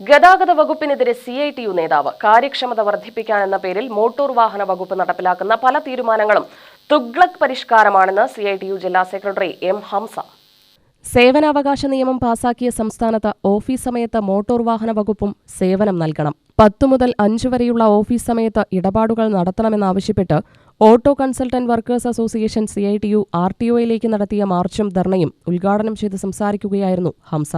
ഗതാഗത വകുപ്പിനെതിരെ C I T U നേതാവ് കാര്യക്ഷമത വർദ്ധിപ്പിക്കാൻ എന്ന പേരിൽ മോട്ടോർ വാഹന വകുപ്പ് നടപ്പിലാക്കുന്ന പല തീരുമാനങ്ങളും തുഗ്ലക് പരിഷ്കാരമാണെന്ന് സി ഐ ടി യു ജില്ലാ സെക്രട്ടറി എം ഹംസ. സേവനാവകാശ നിയമം പാസാക്കിയ സംസ്ഥാനത്ത് ഓഫീസ് സമയത്ത് മോട്ടോർ വാഹന വകുപ്പും സേവനം നൽകണം. പത്തു മുതൽ അഞ്ചു വരെയുള്ള ഓഫീസ് സമയത്ത് ഇടപാടുകൾ നടത്തണമെന്നാവശ്യപ്പെട്ട് auto consultant workers association C I T U R T ഒയിലേക്ക് നടത്തിയ മാർച്ചും ധർണയും ഉദ്ഘാടനം ചെയ്ത് സംസാരിക്കുകയായിരുന്നു ഹംസ.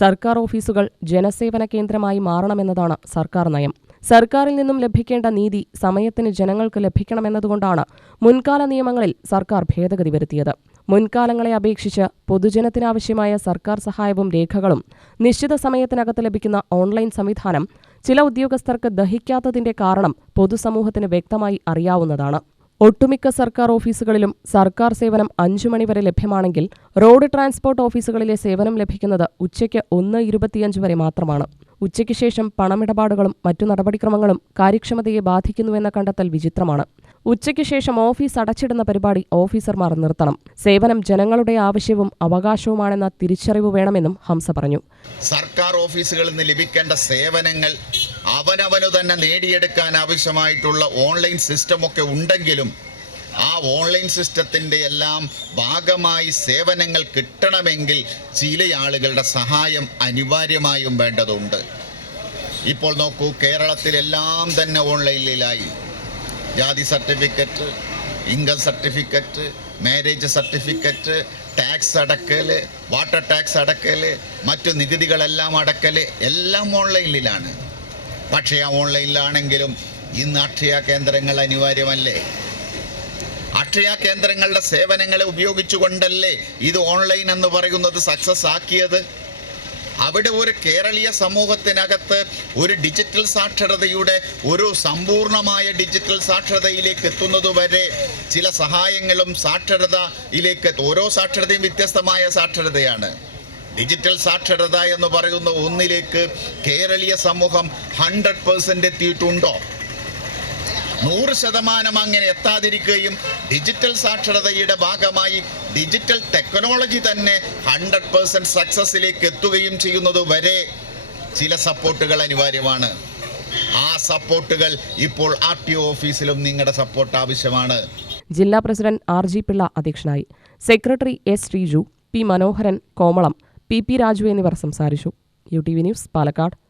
സർക്കാർ ഓഫീസുകൾ ജനസേവന കേന്ദ്രമായി മാറണമെന്നതാണ് സർക്കാർ നയം. സർക്കാരിൽ നിന്നും ലഭിക്കേണ്ട നീതി സമയത്തിന് ജനങ്ങൾക്ക് ലഭിക്കണമെന്നതുകൊണ്ടാണ് മുൻകാല നിയമങ്ങളിൽ സർക്കാർ ഭേദഗതി വരുത്തിയത്. മുൻകാലങ്ങളെ അപേക്ഷിച്ച് പൊതുജനത്തിനാവശ്യമായ സർക്കാർ സഹായവും രേഖകളും നിശ്ചിത സമയത്തിനകത്ത് ലഭിക്കുന്ന ഓൺലൈൻ സംവിധാനം ചില ഉദ്യോഗസ്ഥർക്ക് ദഹിക്കാത്തതിന്റെ കാരണം പൊതുസമൂഹത്തിന് വ്യക്തമായി അറിയാവുന്നതാണ്. ഒട്ടുമിക്ക സർക്കാർ ഓഫീസുകളിലും സർക്കാർ സേവനം അഞ്ചു മണിവരെ ലഭ്യമാണെങ്കിൽ റോഡ് ട്രാൻസ്പോർട്ട് ഓഫീസുകളിലെ സേവനം ലഭിക്കുന്നത് ഉച്ചയ്ക്ക് ഒന്ന് ഇരുപത്തിയഞ്ച് വരെ മാത്രമാണ്. ഉച്ചയ്ക്ക് ശേഷം പണമിടപാടുകളും മറ്റു നടപടിക്രമങ്ങളും കാര്യക്ഷമതയെ ബാധിക്കുന്നുവെന്ന കണ്ടെത്തൽ വിചിത്രമാണ്. ഉച്ചയ്ക്ക് ശേഷം ഓഫീസ് അടച്ചിടുന്ന പരിപാടി ഓഫീസർമാർ നിർത്തണം. സേവനം ജനങ്ങളുടെ ആവശ്യവും അവകാശവുമാണെന്ന തിരിച്ചറിവ് വേണമെന്നും ഹംസ പറഞ്ഞു. സർക്കാർ ഓഫീസുകളിൽ നിന്ന് ലഭിക്കേണ്ട സേവനങ്ങൾ അവനവനു തന്നെ നേടിയെടുക്കാൻ ആവശ്യമായിട്ടുള്ള ഓൺലൈൻ സിസ്റ്റമൊക്കെ ഉണ്ടെങ്കിലും ആ ഓൺലൈൻ സിസ്റ്റത്തിന്റെ എല്ലാം ഭാഗമായി സേവനങ്ങൾ കിട്ടണമെങ്കിൽ ചില ആളുകളുടെ സഹായം അനിവാര്യമായും വേണ്ടതുണ്ട്. ഇപ്പോൾ നോക്കൂ കേരളത്തിലെല്ലാം തന്നെ ഓൺലൈനിലായി. ജാതി certificate income certificate marriage certificate tax Edakkal water tax അടക്കൽ മറ്റു നികുതികളെല്ലാം അടക്കൽ എല്ലാം ഓൺലൈനിലാണ്. പക്ഷേ ആ ഓൺലൈനിലാണെങ്കിലും ഇന്ന് അക്ഷയ കേന്ദ്രങ്ങൾ അനിവാര്യമല്ലേ? അക്ഷയ കേന്ദ്രങ്ങളുടെ സേവനങ്ങളെ ഉപയോഗിച്ചുകൊണ്ടല്ലേ ഇത് ഓൺലൈൻ എന്ന് പറയുന്നത് സക്സസ് ആക്കിയത്? അവിടെ ഒരു കേരളീയ സമൂഹത്തിനകത്ത് ഒരു ഡിജിറ്റൽ സാക്ഷരതയുടെ ഒരു സമ്പൂർണമായ ഡിജിറ്റൽ സാക്ഷരതയിലേക്ക് എത്തുന്നതുവരെ ചില സഹായങ്ങളും സാക്ഷരതയിലേക്ക് ഓരോ സാക്ഷരതയും വ്യത്യസ്തമായ സാക്ഷരതയാണ്. ഡിജിറ്റൽ സാക്ഷരത എന്ന് പറയുന്ന ഒന്നിലേക്ക് കേരളീയ സമൂഹം ഹൺഡ്രഡ് പേഴ്സന്റ് എത്തിയിട്ടുണ്ടോ? നൂറ് ശതമാനം അങ്ങനെ എത്താതിരിക്കുകയും ഡിജിറ്റൽ സാക്ഷരതയുടെ ഭാഗമായി ഡിജിറ്റൽ ടെക്നോളജി തന്നെ ഹൺഡ്രഡ് പേഴ്സന്റ് സക്സസ്സിലേക്ക് എത്തുകയും ചെയ്യുന്നത് വരെ ചില സപ്പോർട്ടുകൾ അനിവാര്യമാണ്. ആ സപ്പോർട്ടുകൾ ഇപ്പോൾ ആർ ടി ഒ ഓഫീസിലും നിങ്ങളുടെ സപ്പോർട്ട് ആവശ്യമാണ്. ജില്ലാ പ്രസിഡന്റ് ആർ ജി പിള്ള അധ്യക്ഷനായി. Secretary S Sreeju P Manoharan Komalam P P Raju എന്നിവർ സംസാരിച്ചു. U T V news Palakkad.